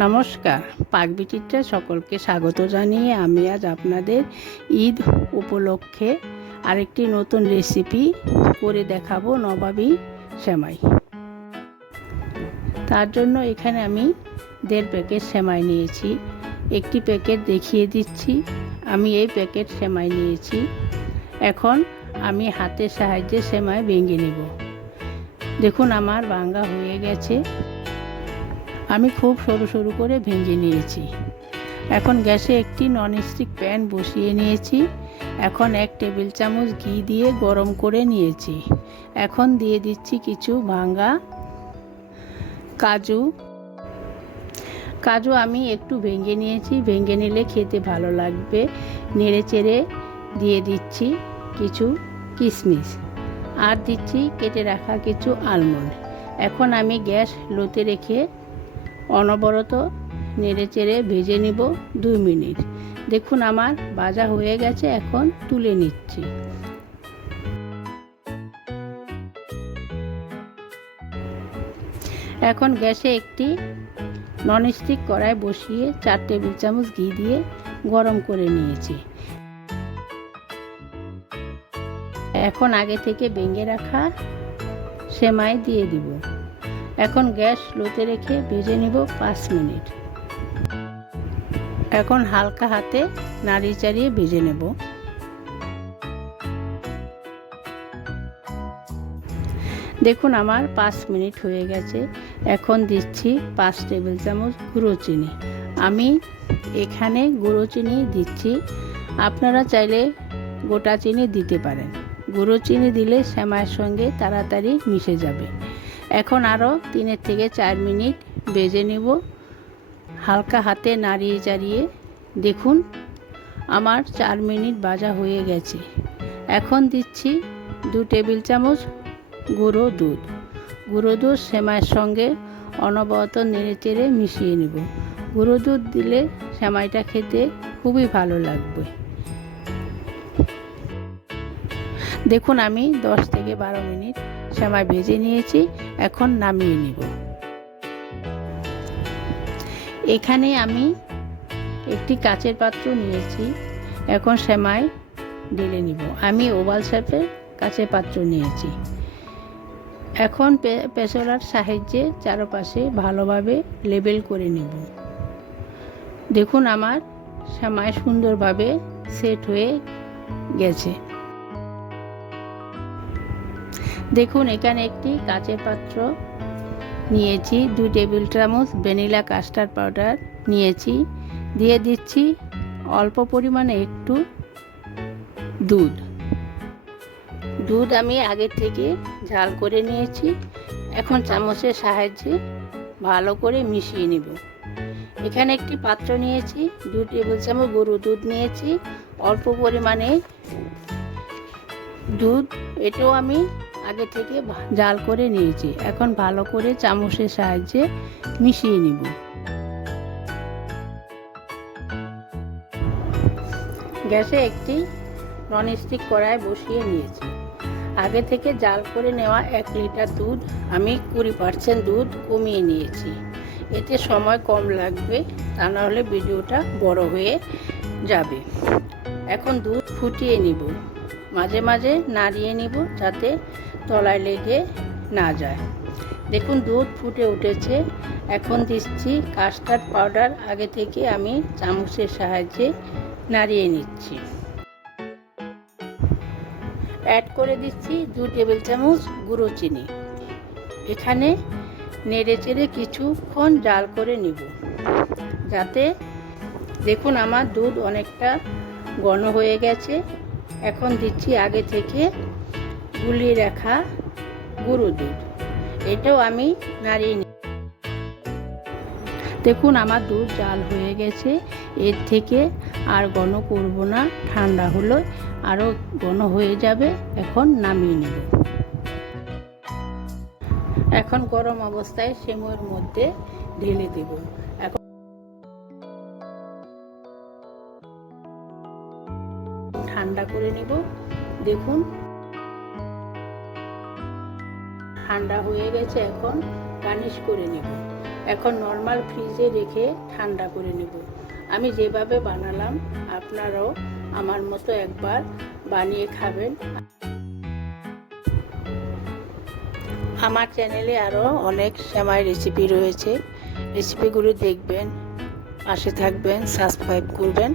নমস্কার, পাকবিচিত্রে সকলকে স্বাগত জানিয়ে আমি আজ আপনাদের ঈদ উপলক্ষে আরেকটি নতুন রেসিপি করে দেখাবো, নবাবী সেমাই। তার জন্য এখানে আমি 1.5 প্যাকেট সেমাই নিয়েছি। একটি প্যাকেট দেখিয়ে দিচ্ছি। আমি এই প্যাকেট সেমাই নিয়েছি। এখন আমি হাতের সাহায্যে সেমাই ভেঙে নেব। দেখুন আমার ভাঙা হয়ে গেছে। আমি খুব সরু সরু করে ভেঙে নিয়েছি। এখন গ্যাসে একটি ননস্টিক প্যান বসিয়ে নিয়েছি। এখন 1 টেবিল চামচ ঘি দিয়ে গরম করে নিয়েছি। এখন দিয়ে দিচ্ছি কিছু ভাঙা কাজু আমি একটু ভেঙে নিয়েছি। ভেঙে নিলে খেতে ভালো লাগবে। নেড়ে চেড়ে দিয়ে দিচ্ছি কিছু কিশমিশ, আর দিচ্ছি কেটে রাখা কিছু আলমন্ড। এখন আমি গ্যাস লোতে রেখে অনবরত নেড়ে চেড়ে ভেজে নিব 2 মিনিট। দেখুন আমার ভাজা হয়ে গেছে। এখন তুলে নিচ্ছি। এখন গ্যাসে একটি ননস্টিক কড়াই বসিয়ে 4 টেবিল চামচ ঘি দিয়ে গরম করে নিয়েছি। এখন আগে থেকে ভেঙে রাখা সেমাই দিয়ে দিব। এখন গ্যাস লোতে রেখে ভেজে নিব 5 মিনিট। এখন হালকা হাতে নাড়িয়ে চাড়িয়ে ভেজে নেব। দেখুন আমার 5 মিনিট হয়ে গেছে। এখন দিচ্ছি 5 টেবিল চামচ গুঁড়ো চিনি। আমি এখানে গুঁড়ো চিনি দিচ্ছি। আপনারা চাইলে গোটা চিনি দিতে পারেন। গুঁড়ো চিনি দিলে সেমাইয়ের সঙ্গে তাড়াতাড়ি মিশে যাবে। এখন আরও 3 থেকে 4 মিনিট ভেজে নেব হালকা হাতে নাড়িয়ে চাড়িয়ে। দেখুন আমার 4 মিনিট ভাজা হয়ে গেছে। এখন দিচ্ছি 2 টেবিল চামচ গুঁড়ো দুধ সেমাইয়ের সঙ্গে অনবরত নেড়ে চেড়ে মিশিয়ে নেব। গুঁড়ো দুধ দিলে সেমাইটা খেতে খুবই ভালো লাগবে। দেখুন আমি 10 থেকে 12 মিনিট সেমাই ভেজে নিয়েছি। এখন নামিয়ে নিব। এখানে আমি একটি কাচের পাত্র নিয়েছি। এখন সেমাই ঢেলে নিব। আমি ওভাল শেপের কাচের পাত্র নিয়েছি। এখন প্যাচলার সাহায্যে চারপাশে ভালোভাবে লেবেল করে নেব। দেখুন আমার সেমাই সুন্দরভাবে সেট হয়ে গেছে। দেখুন এখানে একটি কাচের পাত্র নিয়েছি। 2 টেবিল চামচ ভ্যানিলা কাস্টার্ড পাউডার নিয়েছি। দিয়ে দিচ্ছি অল্প পরিমাণে একটু দুধ আমি আগে থেকে ঝাল করে নিয়েছি। এখন চামচের সাহায্যে ভালো করে মিশিয়ে নেব। এখানে একটি পাত্র নিয়েছি। 2 টেবিল চামচ গরুর দুধ নিয়েছি। অল্প পরিমাণে দুধ, এটাও আমি আগে থেকে জাল করে নিয়েছি। এখন ভালো করে চামচের সাহায্যে মিশিয়ে নিব। গ্যাসে একটি ননস্টিক কড়াই বসিয়ে নিয়েছি। আগে থেকে জাল করে নেওয়া 1 লিটার দুধ আমি 20% দুধ কমিয়ে নিয়েছি। এতে সময় কম লাগবে, তা না হলে ভিডিওটা বড় হয়ে যাবে। এখন দুধ ফুটিয়ে নিব। মাঝে মাঝে নাড়িয়ে নিব যাতে তলায় লেগে না যায়। দেখুন দুধ ফুটে উঠেছে। এখন দিচ্ছি কাস্টার্ড পাউডার। আগে থেকে আমি চামচের সাহায্যে নাড়িয়ে নিচ্ছি। অ্যাড করে দিচ্ছি 2 টেবিল চামচ গুঁড়ো চিনি। এখানে নেড়ে চেড়ে কিছুক্ষণ জাল করে নিব যাতে। দেখুন আমার দুধ অনেকটা ঘন হয়ে গেছে। এখন দিচ্ছি আগে থেকে গুলিয়ে রাখা গুঁড়ো দুধ। এটাও আমি নাড়িয়ে নিই। দেখুন আমার দুধ জাল হয়ে গেছে। এর থেকে আর ঘন করব না, ঠান্ডা হলো আরও ঘন হয়ে যাবে। এখন নামিয়ে নেব। এখন গরম অবস্থায় সেমাইয়ের মধ্যে ঢেলে দেব। এখন ঠান্ডা করে নিব। দেখুন ঠান্ডা হয়ে গেছে। এখন গার্নিশ করে নেব। এখন নর্মাল ফ্রিজে রেখে ঠান্ডা করে নেব। আমি যেভাবে বানালাম আপনারাও আমার মতো একবার বানিয়ে খাবেন। আমার চ্যানেলে আরও অনেক সেমাই রেসিপি রয়েছে, রেসিপিগুলো দেখবেন, পাশে থাকবেন, সাবস্ক্রাইব করবেন।